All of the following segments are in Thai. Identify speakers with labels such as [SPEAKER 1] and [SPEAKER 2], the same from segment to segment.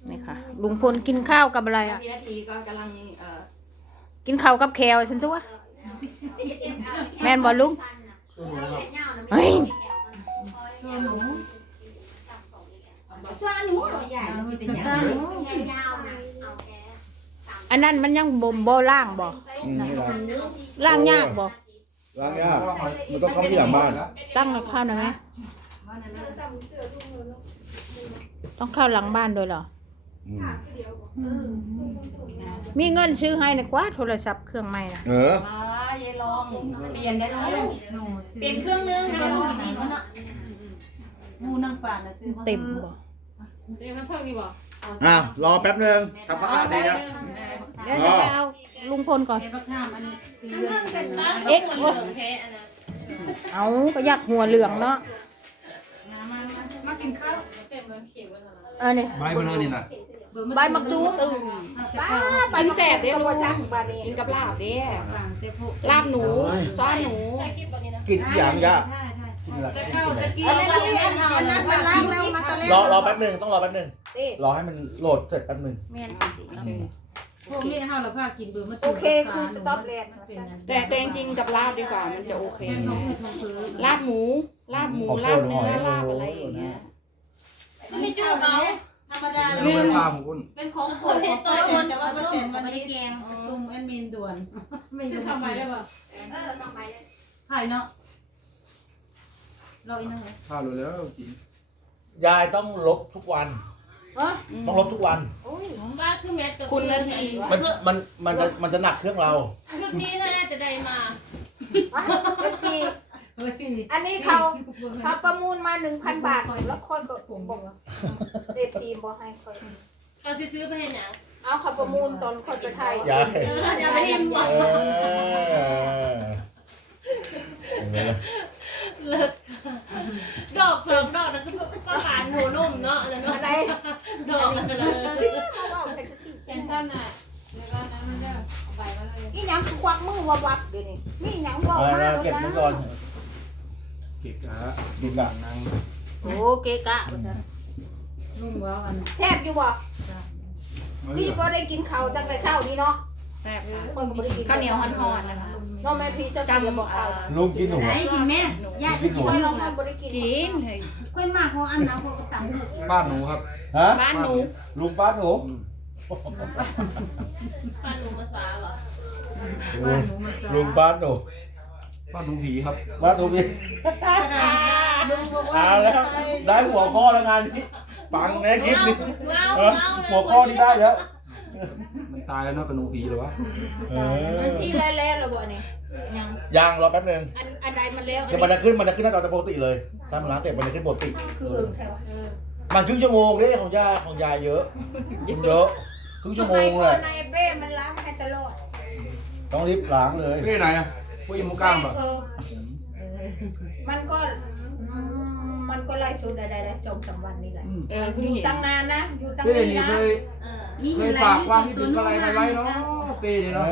[SPEAKER 1] นี่ค่ะลุงพลกินข้าวกับอะไรอ่ะ
[SPEAKER 2] พี่นาทีก็กำลัง
[SPEAKER 1] กินข้าวกับแคลฉันตัวแม่นบอลุงเฮ้ย
[SPEAKER 2] ช่วยหนูหน่อยใหญ่มันจะเป็นยาว
[SPEAKER 1] อันนั้นมันยังบ่ล่างบ่ล่างยากบ่
[SPEAKER 3] ล้างยากมันต้องเข้าที่หลังบ้าน
[SPEAKER 1] ตั้งข้าวหน่อยไหมต้องเข้าหลังบ้านด้วยเหรอมีเงินซื้อให้นะกว่าโทรศัพท์เครื่องใหม่นะ
[SPEAKER 3] เออ
[SPEAKER 2] ยายลองเปลี่ยนได้แล้วเปลี่ยนเครื่องนึงแล้วลูกกินแล้วมูนั่งป่านนะซื้อ
[SPEAKER 1] เต็มบ่
[SPEAKER 4] เดี๋ยวมันเพิ่มอีกบ่
[SPEAKER 3] อ้าวรอแป๊บนึงทำข้าวทีนะ
[SPEAKER 1] เดี๋ยวจะไปเอาลุงพลก่อน
[SPEAKER 4] เอ็
[SPEAKER 1] เอ็
[SPEAKER 4] ก
[SPEAKER 1] ก
[SPEAKER 4] ซ์
[SPEAKER 1] ซ์
[SPEAKER 4] หัวแพ้อันนั้น
[SPEAKER 1] เอาก็อยากหัวเหลืองเนาะ
[SPEAKER 4] มากินข้าวเสร็จมันเขียวกันแล้ว
[SPEAKER 1] นี่
[SPEAKER 5] ใบเบลอนี่นะ
[SPEAKER 1] ใบมักตูมป้าไปแสบเด้อลูกกินกับลาบเด้ลาบหนูซ้อนหนู
[SPEAKER 4] ใช่คลิปวันนี้นะ
[SPEAKER 3] กินอย่างยาก
[SPEAKER 1] อันนั้นที่อันนั้นมันล้างแล้วมาตอนแรก
[SPEAKER 3] รอแป๊บนึงต้องรอแป๊บนึงรอให้มันโหลดเสร็จแป๊บนึง
[SPEAKER 1] แม่น
[SPEAKER 4] พวกนี้ห้าเราผ้ากินเบอร์มา
[SPEAKER 1] โอเคคือสต็อปแลนด์
[SPEAKER 2] แต่จริงๆกับลาบดีกว่ามันจะโอเคลาบหมูลาบเนื้อลาบอะไรอย่างเงี้ย
[SPEAKER 4] มันไม่จูบเอา
[SPEAKER 6] ธรรมดา
[SPEAKER 5] ลืมข้าวของคุณ
[SPEAKER 6] เป็นของโปรดของป้าแตนแต่ว่าป้าแตนวันนี้แกงซุ่มแอดมินด่วน
[SPEAKER 4] จะทำไมได้ป่ะ
[SPEAKER 6] ถ่ายเนาะรออีกหน่อย
[SPEAKER 5] ข้าวรู้แล้วกิน
[SPEAKER 3] ยายต้องลบทุกวันต้องลบทุกวัน
[SPEAKER 4] บ้าคือแมทกับ
[SPEAKER 2] คุณนาที
[SPEAKER 3] มันจะหนักเครื่องเรา
[SPEAKER 4] ชุดนี้น่าจะได้มา
[SPEAKER 1] อันนี้เขาประมูลมา 1,000 บาทแล้วคนก็บอกเด็ดทีมบอกให้คน
[SPEAKER 4] เขาซื้อไปให้หนัง
[SPEAKER 1] เอาเขาประมูลตอนคนไปไทย
[SPEAKER 3] ยาย
[SPEAKER 4] อย่าไปทิมหมด เลิกดอกเสริมดอกนั่นคือประหารหัวนมเนาะอะไรเนาะ
[SPEAKER 1] อะไร
[SPEAKER 4] ดอกนั่นเลย
[SPEAKER 1] เขาบอกเป็นที่
[SPEAKER 4] แคนซันอ่ะเดี๋ยวก็นั้นมันจะเอาไปมาเลย
[SPEAKER 1] อีหยังคือควักมือวับเดี๋ยวนี้นี่หยังบอกมาก
[SPEAKER 3] เก็บมือก่อน
[SPEAKER 5] เก็บกะ
[SPEAKER 3] ดิบอะ
[SPEAKER 5] นั่ง
[SPEAKER 1] โอ้เกะกะ
[SPEAKER 6] นุ่มว่ามัน
[SPEAKER 1] แซ่บอยู่บ่พี่พอได้กินข้าวตั้งแต่เช้านี้เนาะ
[SPEAKER 2] แซ่บ
[SPEAKER 1] คนก็บ่ได้กิน
[SPEAKER 2] ข้าวเหนียวห่อนๆนะคะ
[SPEAKER 1] น้องแม่พี่จะจำระบอกเอา
[SPEAKER 3] ลุงกินหนู
[SPEAKER 6] ไหนกินแม่ย่าจะกิน
[SPEAKER 1] ไม่น้องแม่บ่ได้กิน
[SPEAKER 2] กินเลย
[SPEAKER 6] คนมากของอันน้ำพวกกระตัง
[SPEAKER 5] บ้านหนูครับ
[SPEAKER 3] ฮะ
[SPEAKER 2] บ้านหนู
[SPEAKER 3] ลุงป้าหนู
[SPEAKER 4] ปลาหนูมาสาเหรอ
[SPEAKER 3] ลุงป้าหนู
[SPEAKER 5] บ้านหนูผีครับ
[SPEAKER 3] ป้าหนูมี
[SPEAKER 6] ลุงบอกว่า
[SPEAKER 3] เอาแล้วได้หัวข้อแล้วงานนี้ปังแน่คลิปนี้
[SPEAKER 4] เงา
[SPEAKER 3] หัวข้อที่ได้แล้ว
[SPEAKER 5] มันตายแล้วเนาะเป็นหนูผีเหรอวะ
[SPEAKER 1] ที่แล้วๆระบอกนี่
[SPEAKER 3] ยังรอแป๊บนึง
[SPEAKER 1] อันใดมันแล้ว
[SPEAKER 3] เดี๋ยวมันจะขึ้นหน้าจอปกติเลยถ้ามันล้างเสร็จมันจะขึ้นปกติ
[SPEAKER 1] คือแถว
[SPEAKER 3] มันครึ่งชั่วโมงเนี่ยของยายเยอะเยอะครึ่งชั่วโมงเลย
[SPEAKER 1] ในเป้มันล้างให้ตลอด
[SPEAKER 3] ต้องรีบล้างเลย
[SPEAKER 5] เฮ้ยไหนอ่ะพวกยิมูกล้ามป่ะ
[SPEAKER 1] มันก็ไล่สูดได้2-3 วันนี่แหละ
[SPEAKER 2] เพิ่ง
[SPEAKER 1] อยู่
[SPEAKER 2] เห็น
[SPEAKER 1] ตั้งนานนะอยู่ตั้ง
[SPEAKER 5] เป้
[SPEAKER 1] นาน
[SPEAKER 5] นี่
[SPEAKER 1] นะ
[SPEAKER 5] เคยฝากความคิดถึงอะไรไว้เนาะเป้นี่เนาะ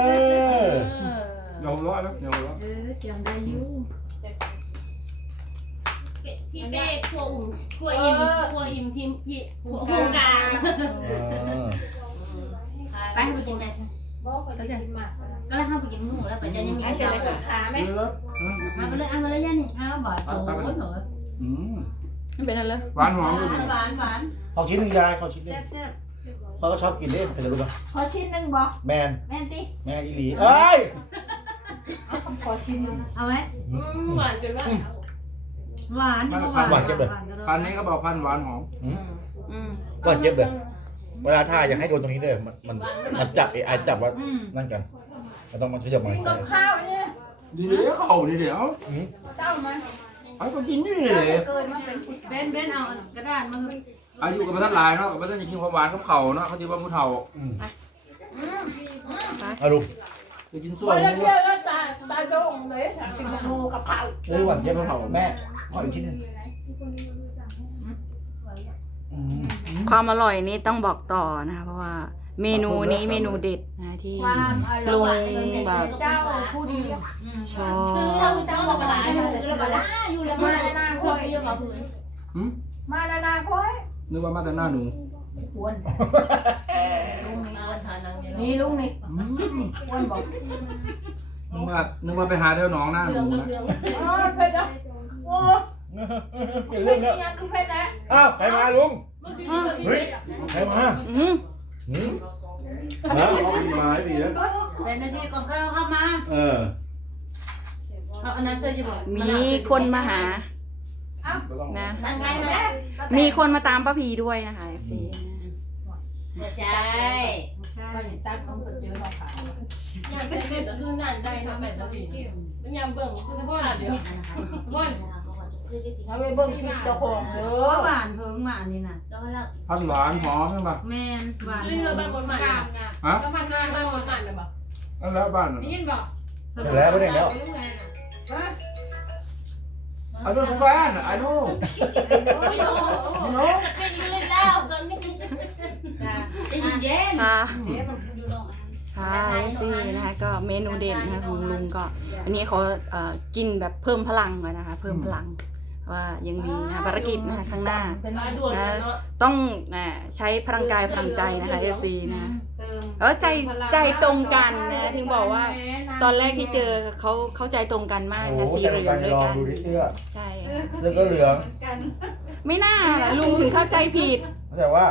[SPEAKER 5] ยอมร้อยแล้วยอมร้อย
[SPEAKER 6] จำได้อยู่
[SPEAKER 4] พี่เป้ครัวอิ่มทีมพี่ครัวกลาง
[SPEAKER 6] ไปให้ไปกินแม่
[SPEAKER 1] บอกเขาจะกินมาก
[SPEAKER 6] ก็เลยให้ไปกินหมูแล้วไปจะยังมี
[SPEAKER 1] ไอ้เสร็จแล้วขาไหม
[SPEAKER 6] เอาไปเลยย่านี่เอาบ่อยโอ้โห
[SPEAKER 2] ไม่เป็นอะไรเลย
[SPEAKER 5] หวานหอมดูดิ
[SPEAKER 6] หวานหวาน
[SPEAKER 3] เขาชิ้นหนึ่งยายเขาชิ้นหนึ่ง
[SPEAKER 6] แซ่บ
[SPEAKER 3] เขาก็ชอบกินเนี่ยเคยรู้ป่ะ
[SPEAKER 1] ขอชิ้นหนึ่งบอก
[SPEAKER 3] แมน
[SPEAKER 1] แม่นติ
[SPEAKER 3] แมนอีหลีเอ้ย
[SPEAKER 1] ขอชิ้นหนึ่ง
[SPEAKER 6] เอาไหม
[SPEAKER 4] หวานจนว่า
[SPEAKER 6] หวาน
[SPEAKER 5] พันนี้ก็บอกพันหวานหอม
[SPEAKER 3] ก็เจ็บเลยเวลาถ่ายอยากให้โดนตรงนี้เลยมันจับไอ้จับว่านั่นกันมันต้องมันขยับมา
[SPEAKER 1] กินกับข้าวเนี่ย
[SPEAKER 5] ดีเดี๋ยวเขาดีเดี๋ยว
[SPEAKER 1] เจ้ามัน
[SPEAKER 5] ไอ้ก็กินนี่เลย
[SPEAKER 1] เกินมาเป็น
[SPEAKER 6] เบนเอากระดาษมา
[SPEAKER 5] อายุกับพัฒนลายเนาะกับพัฒนจะกินความหวานกับเขาเนาะเขาจะว่ามุเทา
[SPEAKER 3] เอาลูก
[SPEAKER 5] จะกิน
[SPEAKER 1] ส
[SPEAKER 5] ส่ว
[SPEAKER 1] วย
[SPEAKER 5] น
[SPEAKER 1] เยอะๆตาโด่งเลยกินงูกับข้าว
[SPEAKER 3] เอ้ยหวานเจี๊ยบเผาแม่ขออีกชิ้นนึง
[SPEAKER 2] ความอร่อยนี้ต้องบอกต่อนะคะเพราะว่าเมนูนี้เมนูเด็ดนะที่ลุงแบบ
[SPEAKER 1] เจ้าผู้ดี
[SPEAKER 2] ชอ
[SPEAKER 4] ซื้อบ เจ้าบอกหลายอยู่แล้วก็ล่าอยู่แล้ว
[SPEAKER 1] มา
[SPEAKER 4] มา
[SPEAKER 1] นานาคอย
[SPEAKER 4] เยอะกว่าพื้น
[SPEAKER 1] มานานาคอย
[SPEAKER 5] นึกว่ามาแต่หน้าหนู
[SPEAKER 1] ม
[SPEAKER 6] อ้วนลุงนี่
[SPEAKER 4] ทานัง
[SPEAKER 6] นี่ลุงนี่อ้วนบอก
[SPEAKER 5] นึกว่าไปหาแถวหนองหน้าหนูนะ
[SPEAKER 6] อ๋อเผ็ดอ่ะโอ้
[SPEAKER 3] เปลี่ยนเรื่องแล้ว
[SPEAKER 6] ยังคือเผ็ดนะ
[SPEAKER 3] อ้าวใครมาลุงเฮ้ยใครมา
[SPEAKER 2] อืม
[SPEAKER 3] หืมนะเอาดีมาให้ดีนะ
[SPEAKER 6] เป็นนาทีก่อนเข้ามา
[SPEAKER 3] เออ
[SPEAKER 6] เอาอันนั้นเชื่อจะบอก
[SPEAKER 2] มีคนมาหานะ
[SPEAKER 4] นั่งไงนะ
[SPEAKER 2] มีคนมาตามป้าพีด้วยนะคะ FC
[SPEAKER 4] ไม่ใช่
[SPEAKER 6] ไปตามของคนเจอเราขาว
[SPEAKER 4] ยังเป็นเด็กก็คือนั่นได้ทำแบบนี้มันยังเบิ่งคือพ่อเดียวม่อน
[SPEAKER 6] เอาไปเบิ่งคลิปเจ้าของเด้อหวานเพิงหวานนี่น่ะ
[SPEAKER 5] พันหวานหอมใช่ปะ
[SPEAKER 6] แม่นหวาน
[SPEAKER 4] เรื่องเราบ้านบนหมัน
[SPEAKER 5] ฮะ
[SPEAKER 4] ก็พันหน้าบ้านบนหมันเลยบ่
[SPEAKER 5] นั่นแล้วบ้านน่ะ
[SPEAKER 4] ได้ยินบ่
[SPEAKER 3] เดี๋ยวแล้วไม่ได้แล้ว
[SPEAKER 5] ไอ้นู่นของแฟนไอ้นู่น
[SPEAKER 4] โอ้ให้ยืนแล้วตอนนี้ได้ยินเย็น
[SPEAKER 2] ค่ะ
[SPEAKER 6] เดี๋ยวมันอยู่นอก
[SPEAKER 2] ค่ะ FC นะคะก็เมนูเด็ดนะคะของลุงก็ อันนี้เขากินแบบเพิ่มพลังเลยนะคะ เพิ่มพลังเพราะว่ายังมีนะภารกิจนะคะข้างหน้า
[SPEAKER 4] เป็นมาด่วนเนาะ
[SPEAKER 2] ต้องใช้พลังกายพลังใจนะคะ FC นะ
[SPEAKER 6] เติม
[SPEAKER 2] แล้วใจตรงกันนะถึงบอกว่า ตอนแรกที่เจอเขาเข้าใจตรงกันมาก
[SPEAKER 3] โอ้
[SPEAKER 2] นะ
[SPEAKER 3] โห
[SPEAKER 2] สี
[SPEAKER 3] แต่
[SPEAKER 2] เหลื
[SPEAKER 3] กั
[SPEAKER 2] อง
[SPEAKER 3] น
[SPEAKER 2] ด้วย
[SPEAKER 3] ลอง
[SPEAKER 2] กัน
[SPEAKER 3] ดูที่เสื้อ
[SPEAKER 2] ใช่
[SPEAKER 3] เสื้อก็เหลือง
[SPEAKER 2] ไม่น่าล่ะลุงถึงเข้าใจผิด
[SPEAKER 3] แต่ว่า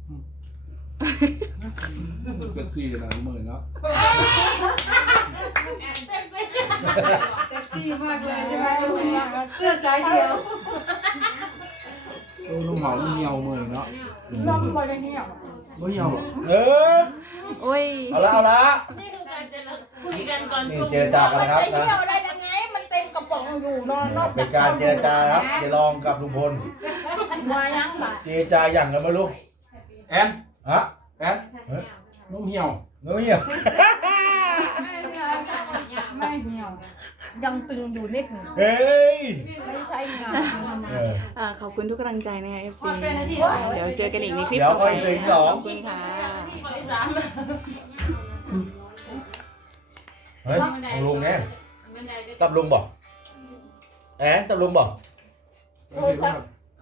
[SPEAKER 5] เซ็กซี่นะมือเนาะ
[SPEAKER 6] เซ็กซี่มากเลยใช่ไหมลุงเสื้อสายเดียว
[SPEAKER 5] ลูกเหมาเหี่ยวมือเนาะ
[SPEAKER 6] น้องบอลเนี่ย
[SPEAKER 5] ไม่เหี่ยวหรอก
[SPEAKER 3] เออ
[SPEAKER 2] โอ้ย
[SPEAKER 3] เอาละเอาละ
[SPEAKER 4] นี่คือการเจรคุยกันก่อน
[SPEAKER 3] นี่เจรจากันนะครับ
[SPEAKER 6] เที่
[SPEAKER 3] นะ
[SPEAKER 6] ยวได้ยังไงมันเต็มกระป๋องอยู่นอก
[SPEAKER 3] เป็นการเจรจาครับเดี๋ยวลองกับลุงพล
[SPEAKER 6] มายังบ่า
[SPEAKER 3] เจรจาอย่างกันไหมลูก
[SPEAKER 5] แอน
[SPEAKER 3] ฮะ
[SPEAKER 5] แอนลูกเหี่ยว
[SPEAKER 3] เนื้อเหี้ย
[SPEAKER 6] ไม่เหี่ยวยังตึงอยู่นิดหนึ่ง
[SPEAKER 3] เฮ้ย
[SPEAKER 6] ไม่ใช่งาน
[SPEAKER 3] เออ
[SPEAKER 2] ขอบคุณทุกกำลังใจนะคะ FC
[SPEAKER 6] เป็นนาที
[SPEAKER 2] เดี๋ยวเจอกันอีกในคลิป
[SPEAKER 3] เดี๋ยว
[SPEAKER 2] ต่อไป
[SPEAKER 3] ค่อยเพลงสอง
[SPEAKER 2] ขอบคุณค่ะ
[SPEAKER 4] ข้อที่สาม
[SPEAKER 3] เฮ้ยของลุงแน่กับลุงบอกแอนกับลุงบอก
[SPEAKER 5] โอเคครับ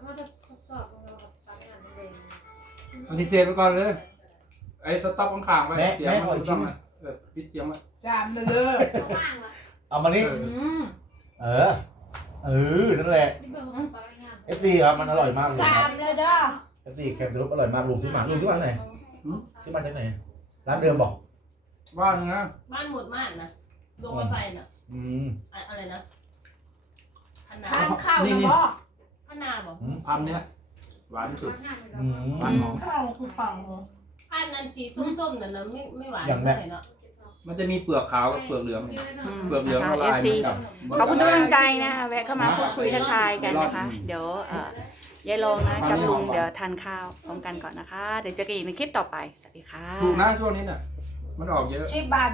[SPEAKER 5] อันที่เซฟไปก่อนเลยไอ้สต๊อกข้างๆไว้เสียงมันไม่ต้องปิดเสียงไว้
[SPEAKER 6] จามเลยเลย
[SPEAKER 3] เอามานี่เออนั่นแหละ FC ครับมันอร่อยมากเลย
[SPEAKER 6] จามเลยเด้อ
[SPEAKER 3] FC แคมป์สรุปอร่อยมากลุงที่มาไหนที่มาจากไหนร้านเดิมบอก
[SPEAKER 5] บ้านนะ
[SPEAKER 4] บ้านหมดม่านนะลงรถไฟน่ะ อะไรนะพนา
[SPEAKER 6] ทานข้าวนะบ่
[SPEAKER 4] พนาบอก
[SPEAKER 5] พันเนี้ยหวานที่สุด
[SPEAKER 3] ร้านหอม
[SPEAKER 6] ข้าวคือฝั่ง
[SPEAKER 4] พันนั้นสีส้มๆนั่นนะไม่หวานเท่าไหร่เนาะ
[SPEAKER 5] มันจะมีเปลือกขาวกับเปลือกเหลือง เปลือกเหลือง
[SPEAKER 2] นะคะ
[SPEAKER 5] ละลาย
[SPEAKER 2] FC ขอบคุณทุกกำลังใจนะคะแวะเข้ามาพูดคุยทักทายกันนะคะ
[SPEAKER 5] รอด
[SPEAKER 2] เดี๋ยวยายลงนะกับลุงเดี๋ยวทานข้าวพร้อมกันก่อนนะคะ เดี๋ยวเจอกันอีกในคลิปต่อไป สวัสดีค่ะ
[SPEAKER 5] ถูกนะช่วงนี้น่ะมันออกเยอะ
[SPEAKER 6] 10 บาท